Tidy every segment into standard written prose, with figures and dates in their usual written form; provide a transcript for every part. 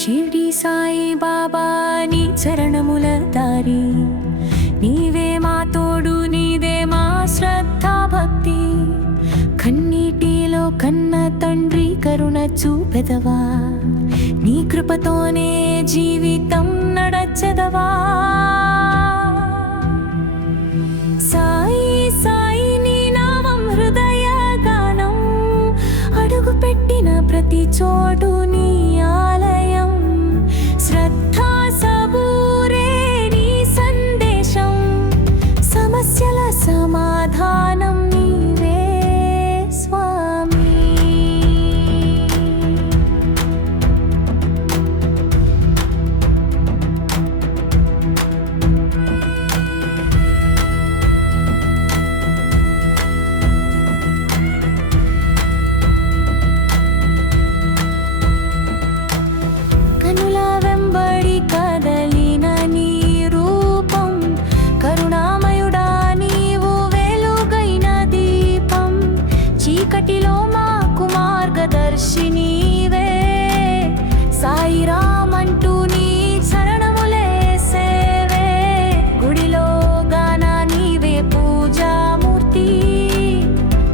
షిర్డీ సాయి బాబా నీ చరణముల దారి, నీవే మా తోడు, నీదే మా శ్రద్ధ భక్తి. కన్నీటిలో కన్న తండ్రి కరుణ చూపెదవా, నీ కృపతోనే జీవితం నడచెదవా. సాయి సాయి నీ నామం హృదయ గానం, అడుగు పెట్టిన ప్రతి చోటు నీ ఆలయం. శ్రద్ధా సబూరే నీ సందేశం, సమస్యల సమాధానం నీవే స్వామి. కనుల వెంబడి కదలిన నీ రూపం, కరుణామయుడా నీవు వెలుగైన దీపం. చీకటిలో మాకు మార్గదర్శి నీవే, సాయిరామ్ అంటూ నీ చరణములే సేవే. గుడిలో గాన నీవే పూజామూర్తి,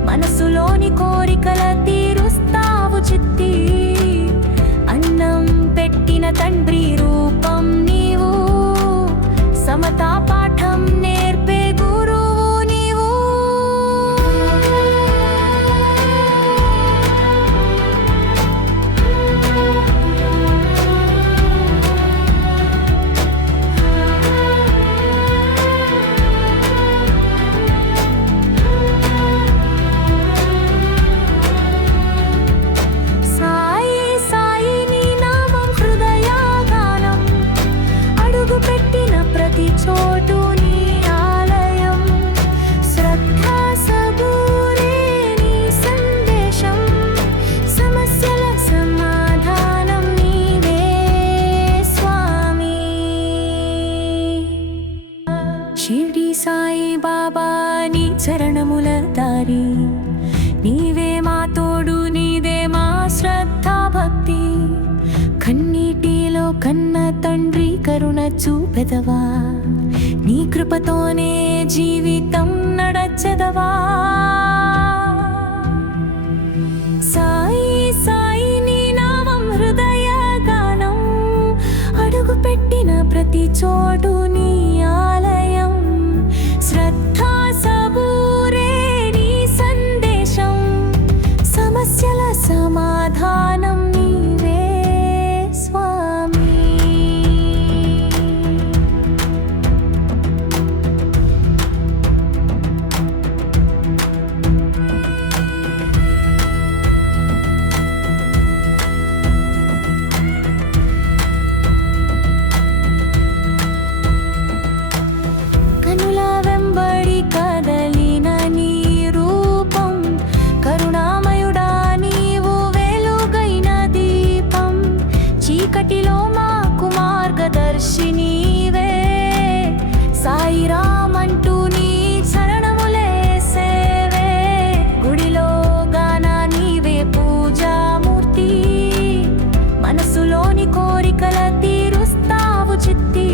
మనసులోని కోరికల తీరుస్తావు చిత్తి. అన్నం పెట్టిన తండ్రి రూపం నీవు, సమతా పాఠం నేర్పే గురువు నీవు. సాయి సాయి నీ నామం హృదయ గానం, అడుగు పెట్టిన ప్రతి చోటు నీ ఆలయం. శ్రద్ధా సబూరే నీ సందేశం, సమస్యల సమాధానం నీవే స్వామి. షిర్డీ సాయి బాబా నీ చరణముల దారి, నీవే మా తోడు, నీదే మా శ్రద్ధ భక్తి. కన్నీటిలో కన్న తండ్రి కరుణ చూపెదవా, నీ కృపతోనే జీవితం నడచెదవా. సాయి సాయి నీ నామం హృదయ గానం, అడుగు పెట్టిన ప్రతి చోటు నీ ఆలయం. శ్రద్ధా సబూరే నీ సందేశం, సమస్యల సమాధానం నీవే స్వామి. కనుల వెంబడి కదలిన నీ రూపం, కరుణామయుడా నీవు వెలుగైన దీపం. చీకటిలో మాకు మార్గదర్శి నీవే, సాయిరామ్ అంటూ నీ చరణములే సేవే. గుడిలో గాన నీవే పూజామూర్తి, మనసులోని కోరికల తీరుస్తావు చిత్తి.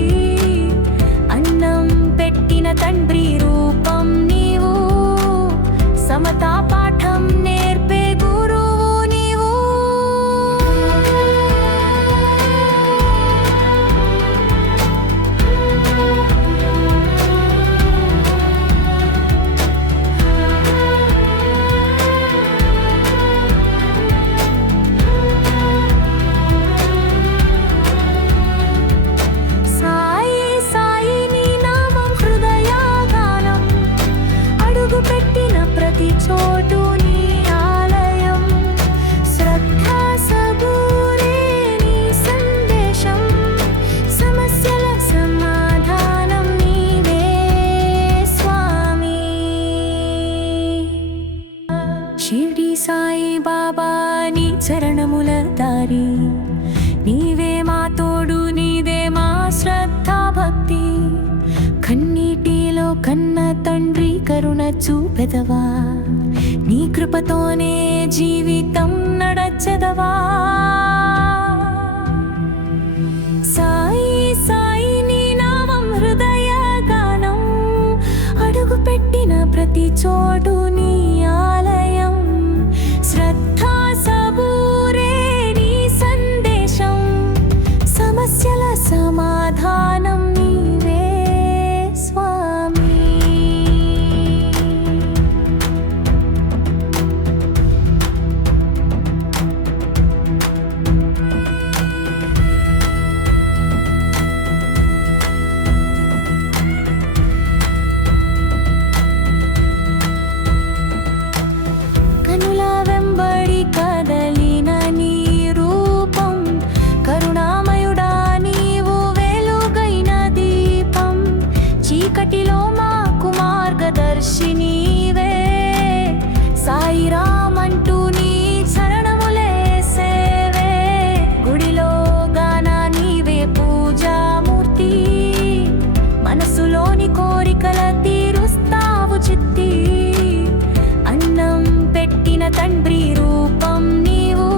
అన్నం పెట్టిన తండ్రి రూపం నీవు, సమతా పాఠం నేర్పే గురువు నీవు. సాయి సాయి నీ నామం హృదయ గానం, అడుగు పెట్టిన ప్రతి చోటు నీ ఆలయం. శ్రద్ధా సబూరే నీ సందేశం, సమస్యల సమాధానం నీవే స్వామి. షిర్డీ సాయి బాబా నీ చరణముల దారి, నీవే మా తోడు, నీదే మా శ్రద్ధ భక్తి. కన్నీటిలో కన్న తండ్రి కరుణ చూపెదవా, నీ కృపతోనే జీవితం నడచెదవా. తండ్రి రూపం నీవు,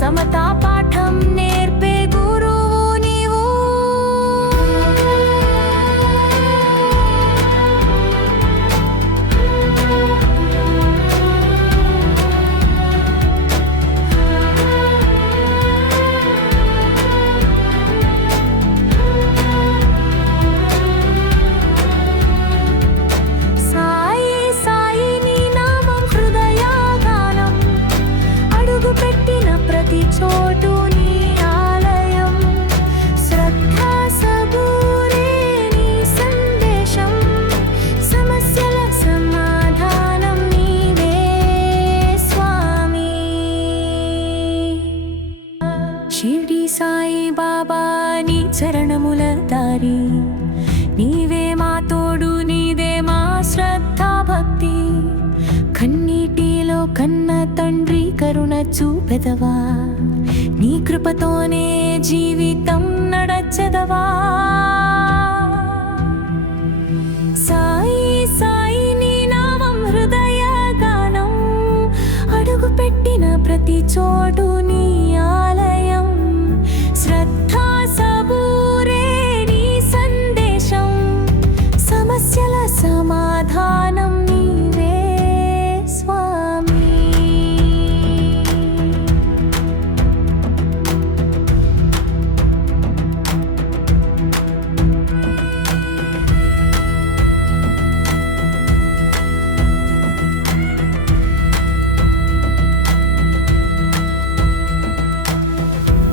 సమతా పాఠం నేర్పే గురువు నీవు. సాయి సాయి నీ నామం హృదయగానం, అడుగుపెట్టిన ప్రతి చోటు నీ ఆలయం. శ్రద్ధ సబూరే నీ సందేశం, సమస్యల సమాధానం నీవే స్వామి. షిర్డీ సాయి బాబా నీ చరణముల దారి, నీవే మా తోడు, నీదే మా శ్రద్ధ భక్తి. కన్నీటిలో కన్న తండ్రి కరుణ చూపెదవా, నీ కృపతోనే జీవితం నడచెదవా. సాయి సాయి నీ నామం హృదయగానం, అడుగుపెట్టిన ప్రతి చోటు నీ ఆలయం. శ్రద్ధ సబూరే నీ సందేశం, సమస్యల సమాధానం నీవే స్వామి.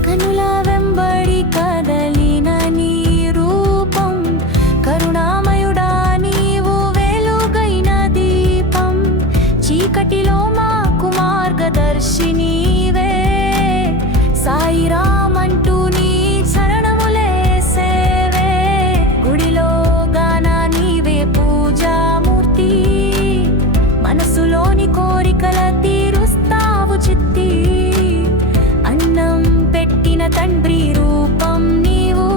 కనుల వెంబడి కదలిన నీ రూపం, కరుణామయుడా నీవు వెలుగైన దీపం. చీకటిలో మాకు మార్గదర్శి నీవే, సాయిరామ్ అంటూ నీ చరణములే సేవే. గుడిలో గాన నీవే పూజామూర్తి, మనసులోని కోరికల తీరుస్తావు చిత్తి. అన్నం పెట్టిన తండ్రి రూపం నీవు,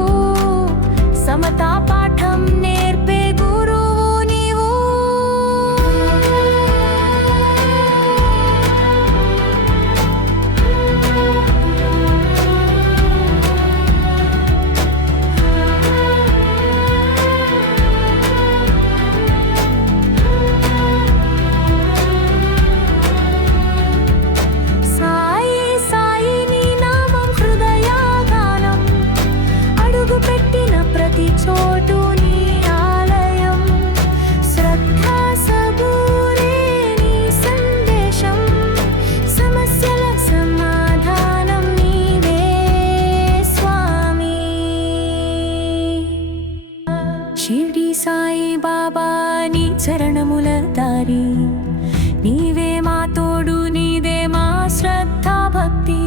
సమతా పాఠం నేర్పే గురువు నీవు. సాయి సాయి నీ నామం హృదయగానం, అడుగుపెట్టిన ప్రతి చోటు నీ ఆలయం. శ్రద్ధ సబూరే నీ సందేశం, సమస్యల సమాధానం నీవే స్వామి. షిర్డీ సాయి బాబా నీ చరణముల దారి, నీవే మా తోడు, నీదే మా శ్రద్ధ భక్తి.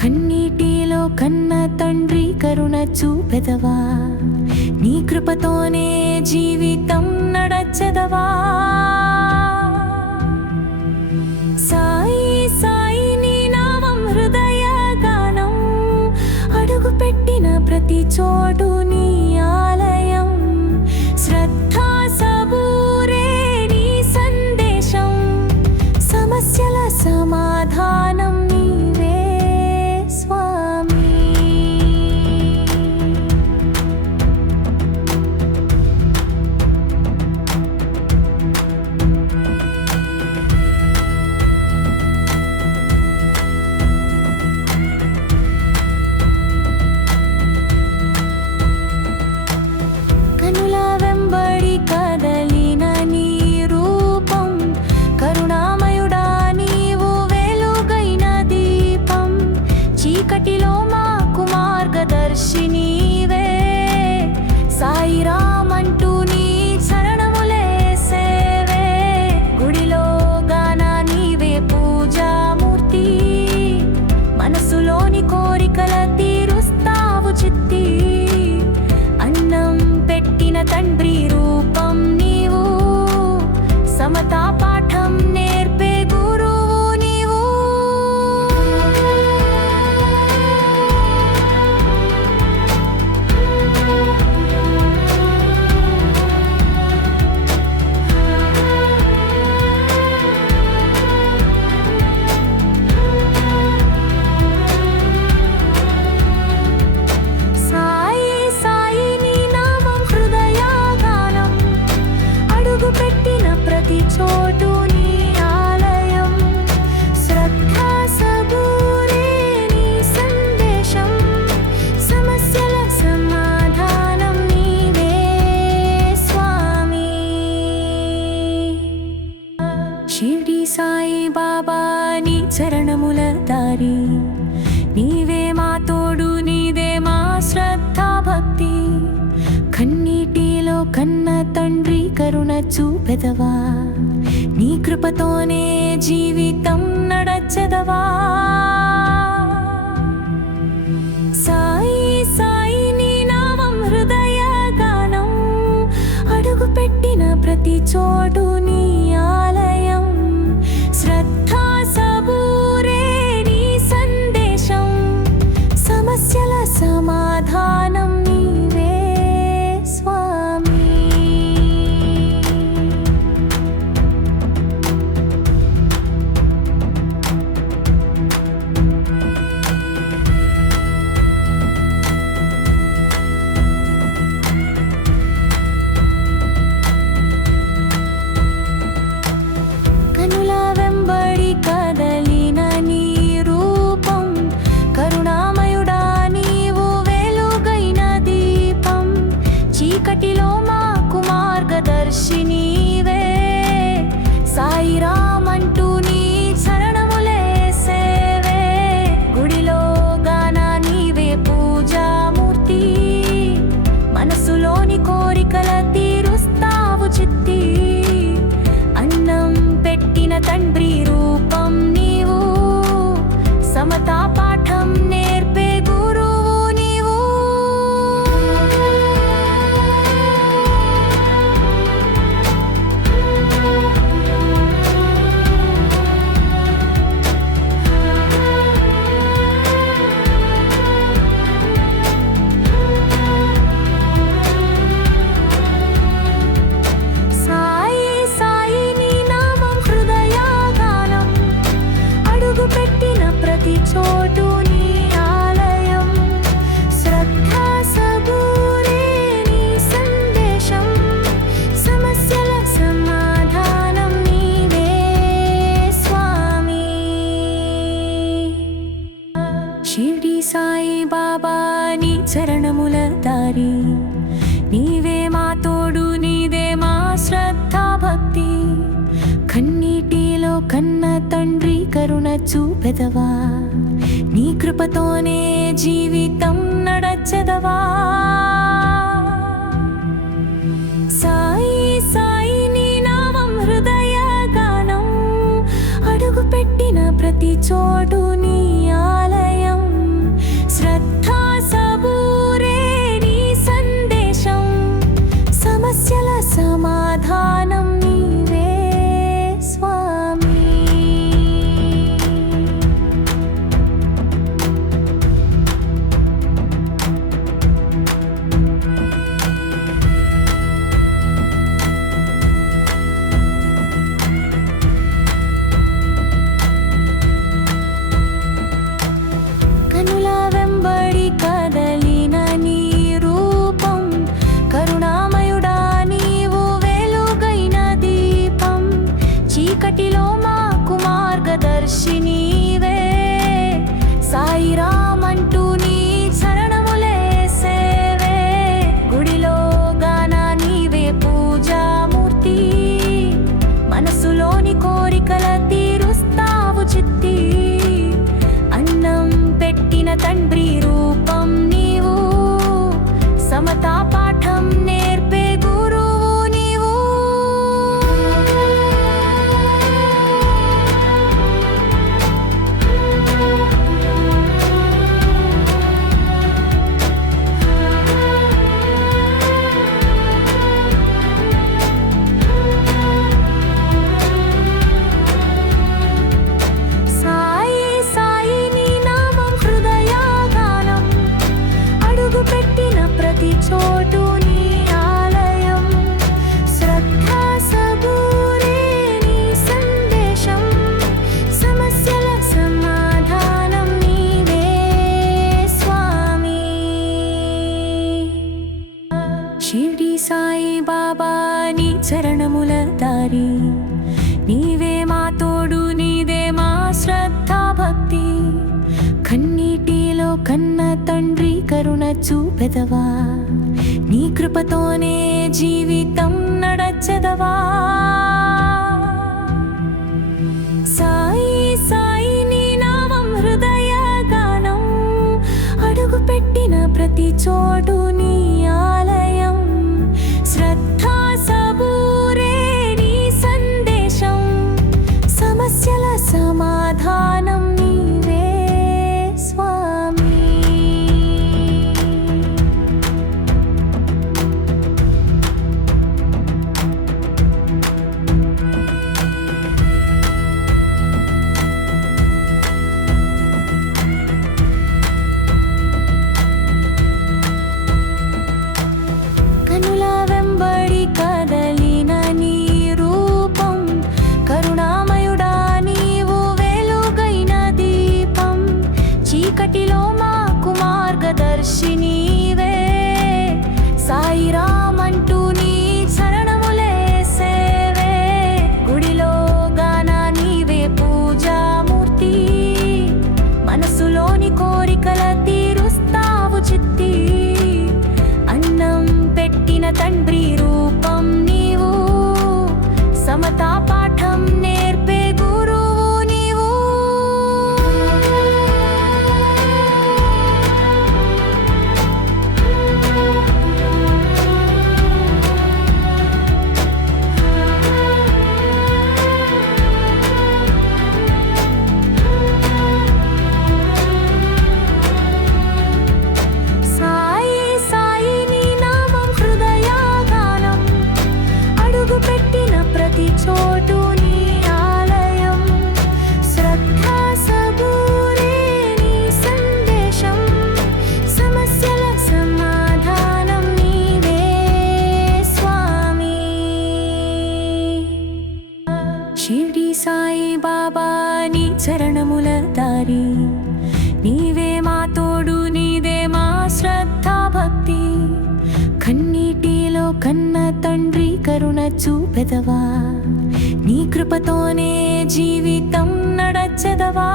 కన్నీటిలో కన్న తండ్రి కరుణ చూపెదవా, నీ కృపతోనే జీవితం నడచెదవా. సాయి సాయి నీ నామం హృదయగానం, అడుగుపెట్టిన ప్రతి చోటు నీ ఆలయం. శ్రద్ధ సబూరే నీ సందేశం, సమస్యల సమాధానం నీవే స్వామి. కనుల వెంబడి కదలిన నీ రూపం, కరుణామయుడా నీవు వెలుగైన దీపం. చీకటిలో మాకు మార్గదర్శి నీవే, సాయిరామ్ అంటూ నీ చరణములే సేవే. గుడిలో గాన నీవే పూజామూర్తి, మనసులోని కోరికల తీరుస్తావు చిత్తి. అన్నం పెట్టిన తండ్రి రూపం నీవు, సమతా పాఠం నేర్పే గురువు నీవు. కరుణ చూపెదవా నీ కృపతోనే జీవితం నడచెదవా సాయి సాయి నీ నామం హృదయ గానం అడుగు పెట్టిన ప్రతి చోటు నీ ఆలయం శ్రద్ధా సబూరే నీ సందేశం సమస్యల సమాధానం నీవే స్వామి కనుల వెంబడి కదలిన నీ రూపం కరుణామయుడా నీవు వెలుగైన దీపం చీకటిలో మాకు మార్గదర్శి నీవే సాయిరామ్ అంటూ నీ శరణములే సేవే గుడిలో గాన నీవే పూజామూర్తి మనసులోని కోరికల తీరుస్తావు చిత్తి అన్నం పెట్టిన తండ్రి రూపం నీవు సమతా పాఠం నేర్పే గురువు నీవు సాయి సాయి నీ నామం హృదయ గానం అడుగు పెట్టిన ప్రతి చోటు నీ ఆలయం శ్రద్ధా సబూరే నీ సందేశం సమస్యల సమాధానం నీవే స్వామి షిర్డీ సాయి బాబా నీ చరణముల దారి నీవే మా తోడు నీదే మా శ్రద్ధా భక్తి కన్నీటిలో కన్న తండ్రి కరుణ చూపెదవా నీ కృపతోనే జీవితం నడచెదవా సాయి సాయి నీ నామం హృదయ గానం అడుగు పెట్టిన ప్రతి చోటు నీ ఆలయం శ్రద్ధా సబూరే నీ సందేశం సమస్యల సమాధానం నీవే స్వామి కనుల వెంబడి కదలిన నీ రూపం కరుణామయుడా నీవు వెలుగైన దీపం చీకటిలో మాకు మార్గదర్శి నీవే సాయిరామ్ అంటూ నీ శరణములే సేవే గుడిలో గాన నీవే పూజామూర్తి మనసులోని కోరికల తీరుస్తావు చిత్తి అన్నం పెట్టిన తండ్రి రూపం నీవు సమతా పాఠం నేర్పే గురువు నీవు సాయి సాయి నీ నామం హృదయ గానం అడుగు పెట్టిన ప్రతి చోటు నీ ఆలయం శ్రద్ధా సబూరే నీ సందేశం సమస్యల సమాధానం నీవే స్వామి షిర్డీ సాయి బాబా నీ చరణముల దారి నీవే మా తోడు నీదే మా శ్రద్ధా భక్తి కన్నీటిలో కన్న తండ్రి కరుణ చూపెదవా నీ కృపతోనే జీవితం నడచెదవా సాయి సాయి నీ నామం హృదయ గానం అడుగు పెట్టిన ప్రతి చోటు నీ ఆలయం శ్రద్ధా సబూరే తండ్రి రూపం నీవు, సమతా పాఠం నేర్పే గురువు నీవు. సాయి సాయి నీ నామం హృదయగానం, అడుగుపెట్టిన ప్రతి చోటు నీ ఆలయం. శ్రద్ధ సబూరే నీ సందేశం, సమస్యల సమాధానం నీవే స్వామి. షిర్డీ సాయి బాబా నీ చరణముల దారి, నీవే మా తోడు, నీదే మా శ్రద్ధ భక్తి. కన్నీటిలో కన్న తండ్రి కరుణ చూపెదవా, నీ కృపతోనే జీవితం నడచెదవా.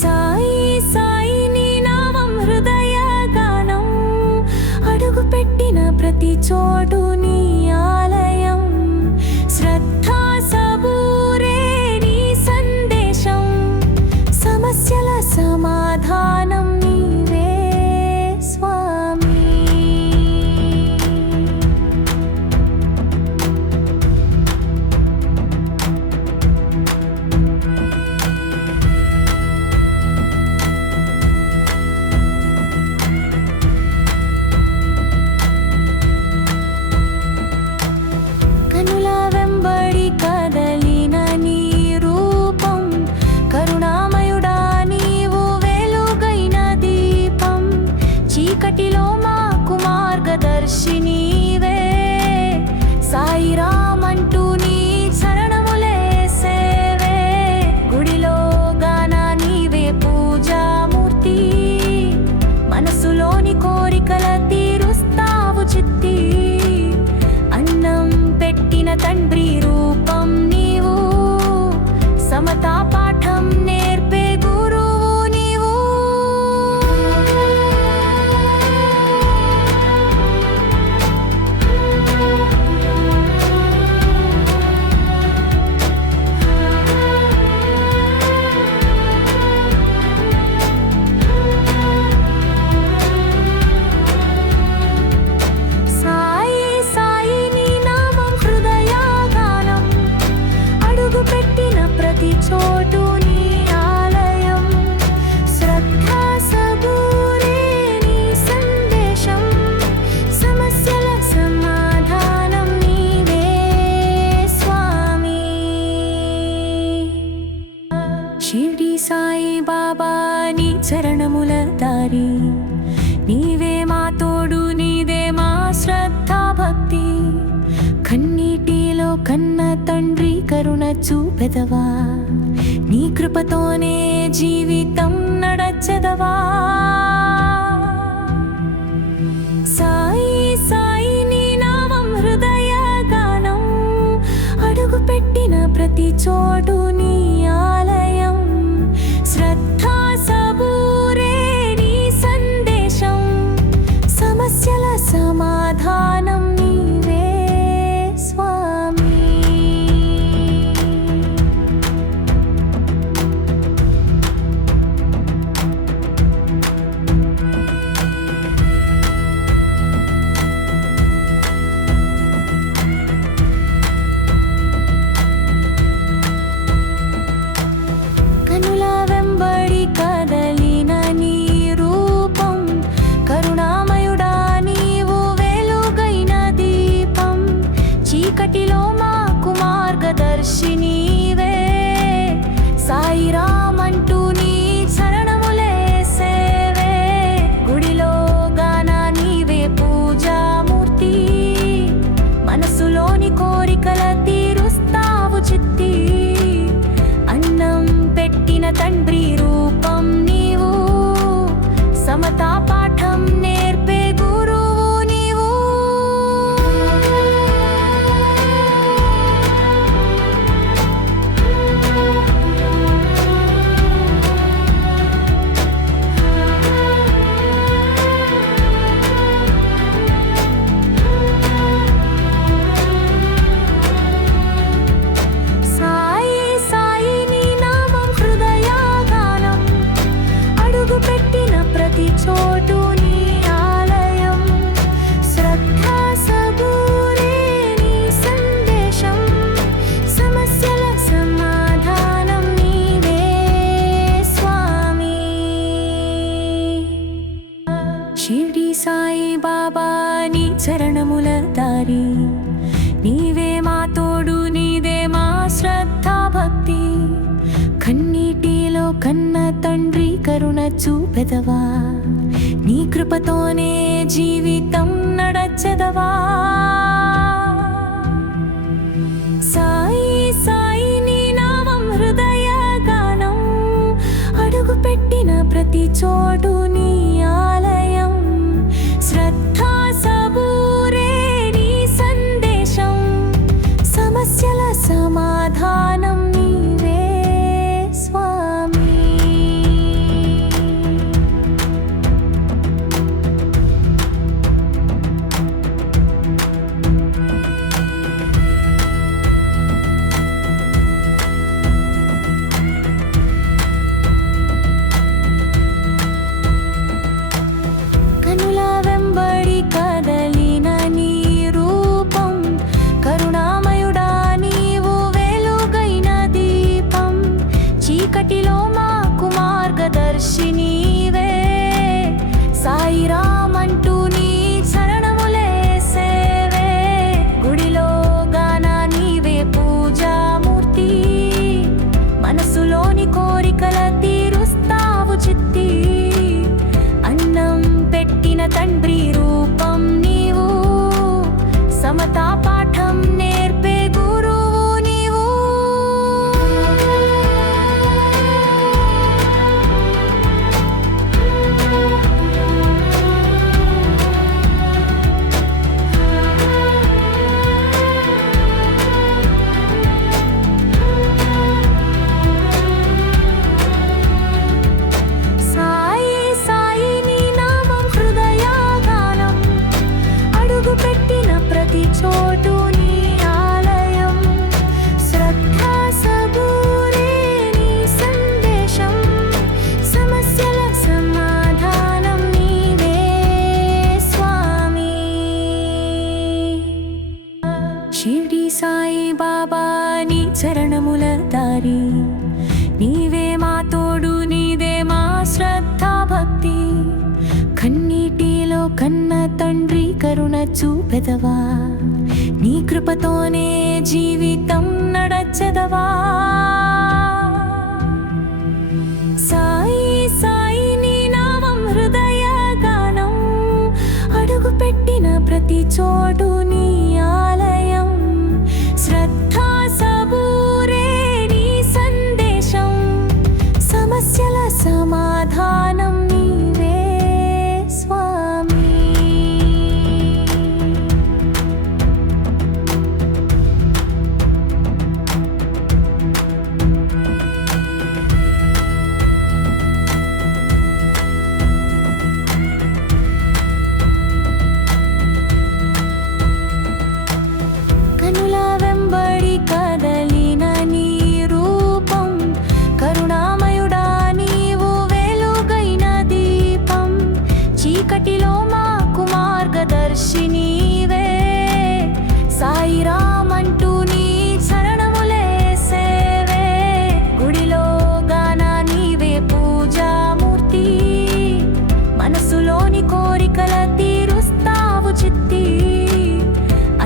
సాయి సాయి నీ నామం హృదయగానం, అడుగుపెట్టిన ప్రతి చోటు నీ ఆలయం. శ్రద్ధ సబూరే నీ సందేశం, సమస్యల సమాధానం నీవే స్వామి. కనుల వెంబడి కదలిన నీ రూపం, కరుణామయుడా నీవు వెలుగైన దీపం. చీకటిలో మాకు మార్గదర్శి నీవే, సాయిరామ్ అంటూ నీ చరణములే సేవే. గుడిలో గాన నీవే పూజామూర్తి, మనసులోని కోరికల తీరుస్తావు చిత్తి. అన్నం పెట్టిన తండ్రి రూపం నీవు, సమతా పాఠం నేర్పే గురువు నీవు. సాయి సాయి నీ నామం హృదయగానం, అడుగుపెట్టిన ప్రతి చోటు నీ ఆలయం. శ్రద్ధ సబూరే నీ సందేశం, సమస్యల సమాధానం నీవే స్వామి. షిర్డీ సాయి బాబా నీ చరణముల దారి, నీవే మా తోడు, నీదే మా శ్రద్ధ భక్తి. కన్నీటిలో కన్న తండ్రి కరుణ చూపెదవా, నీ కృపతోనే జీవితం నడచెదవా. సాయి సాయి నీ నామం హృదయగానం, అడుగుపెట్టిన ప్రతి చోటు నీ ఆలయం. శ్రద్ధ సబూరే నీ సందేశం, సమస్యల సమాధానం నీవే స్వామి. కనుల వెంబడి కదలిన నీ రూపం, కరుణామయుడా నీవు వెలుగైన దీపం. చీకటిలో మాకు మార్గదర్శి నీవే, సాయిరామ్ అంటూ నీ చరణములే సేవే. గుడిలో గాన నీవే పూజామూర్తి, మనసులోని కోరికల తీరుస్తావు చిత్తి. అన్నం పెట్టిన తండ్రి రూపం నీవు, సమతా పాఠం నేర్పే గురువు నీవు. చోటు నీ ఆలయం. శ్రద్ధా సబూరే నీ సందేశం, సమస్యల సమాధానం నీవే స్వామి. షిర్డీ సాయి బాబా నీ చరణముల దారి, నీవే మా తోడు, నీదే మా శ్రద్ధా భక్తి. కన్నీటిలో కన్న తండ్రి కరుణ చూపెదవా, నీ కృపతోనే జీవితం నడచెదవా. సాయి సాయి నీ నామం హృదయ గానం, అడుగు పెట్టిన ప్రతి చోటు నీ ఆలయం. శ్రద్ధా సబూరే నీ సందేశం, సమస్యల సమాధానం నీవే స్వామి. కనుల వెంబడి కదలిన నీ రూపం, కరుణామయుడా నీవు వెలుగైన దీపం. చీకటిలో మాకు మార్గదర్శి నీవే, సాయిరామ్ అంటూ నీ చరణములే సేవే. గుడిలో గాన నీవే పూజామూర్తి, మనసులోని కోరికల తీరుస్తావు చిత్తి. అన్నం పెట్టిన తండ్రి రూపం నీవు, సమతా పాఠం నేర్పే గురువు నీవు. సాయి సాయి నీ నామం హృదయ గానం, అడుగు పెట్టిన ప్రతి చోటు నీ ఆలయం. శ్రద్ధా సబూరే నీ సందేశం, సమస్యల సమాధానం నీవే స్వామి. షిర్డీ సాయి బాబా నీ చరణముల దారి, నీవే మా తోడు, నీదే మా శ్రద్ధా భక్తి. కన్నీటిలో కన్న తండ్రి కరుణ చూపెదవా, నీ కృపతోనే జీవితం నడచెదవా. సాయి సాయి నీ నామం హృదయ గానం, అడుగు పెట్టిన ప్రతి చోటు నీ ఆలయం. శ్రద్ధా సబూరే నీ సందేశం, సమస్యల సమాధానం నీవే స్వామి. కనుల వెంబడి కదలిన నీ రూపం, కరుణామయుడా నీవు వెలుగైన దీపం. చీకటిలో మాకు మార్గదర్శి నీవే, సాయిరామ్ అంటూ నీ చరణములే సేవే. గుడిలో గాన నీవే పూజామూర్తి, మనసులోని కోరికల తీరుస్తావు చిత్తి.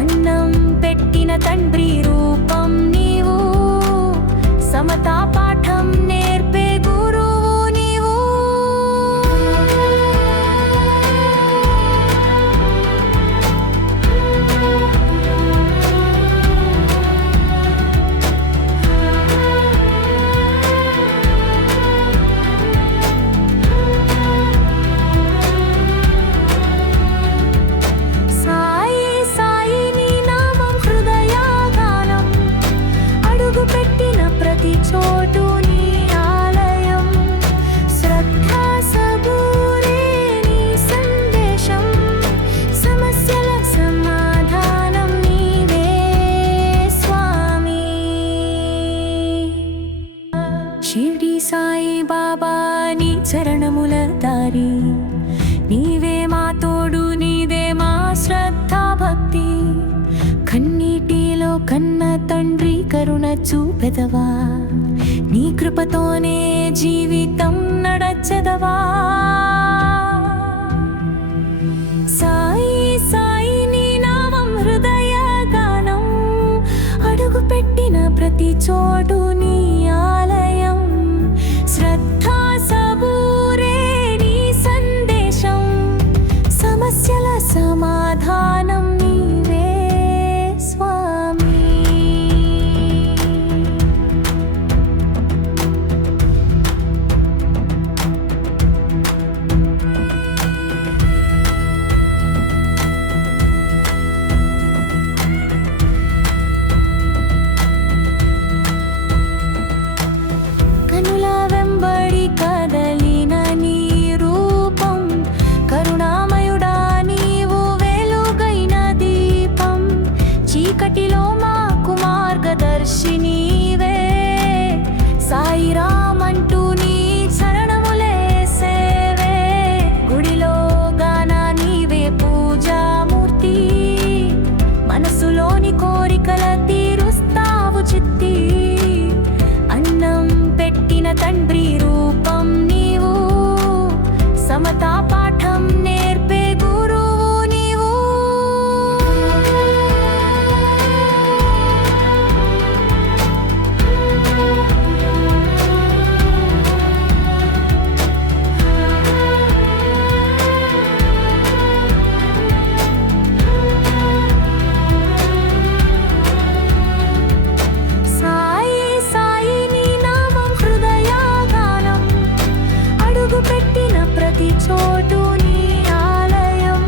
అన్నం పెట్టిన తండ్రి రూపం నీవు, సమతా పాఠం నేర్పే గురువు నీవు. సాయి సాయి నీ నామం హృదయ గానం, అడుగు పెట్టిన ప్రతి చోటు చూపెదవా నీ కృపతోనే జీవితం నడచెదవా సాయి సాయి నీ నామం హృదయ గానం అడుగు పెట్టిన ప్రతి చోటు నీ ఆలయం శ్రద్ధా సబూరే నీ సందేశం సమస్యల సమాధానం నీవే స్వామి కనుల వెంబడి కదలిన నీ రూపం కరుణామయుడా నీవు వెలుగైన దీపం చీకటిలో మాకు మార్గదర్శి నీవే సాయిరామ్ అంటూ నీ శరణములే సేవే గుడిలో గాన నీవే పూజామూర్తి మనసులోని కోరికల తీరుస్తావు చిత్తి అన్నం పెట్టిన తండ్రి రూపం నీవు సమతా పాఠం నేర్పే గురువు నీవు సాయి సాయి నీ నామం హృదయ గానం అడుగు పెట్టిన ప్రతి చోటు నీ ఆలయం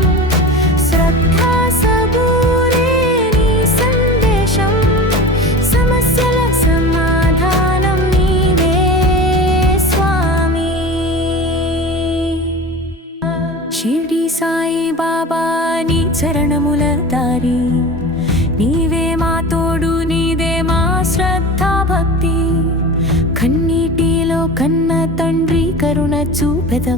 శ్రద్ధా సబూరే నీ సందేశం సమస్యల సమాధానం నీవే స్వామి షిర్డీ సాయి బాబా నీ చరణముల దారి నీవే మా తోడు నీదే మా శ్రద్ధా భక్తి కన్నీటిలో కన్న తండ్రి కరుణ చూపెద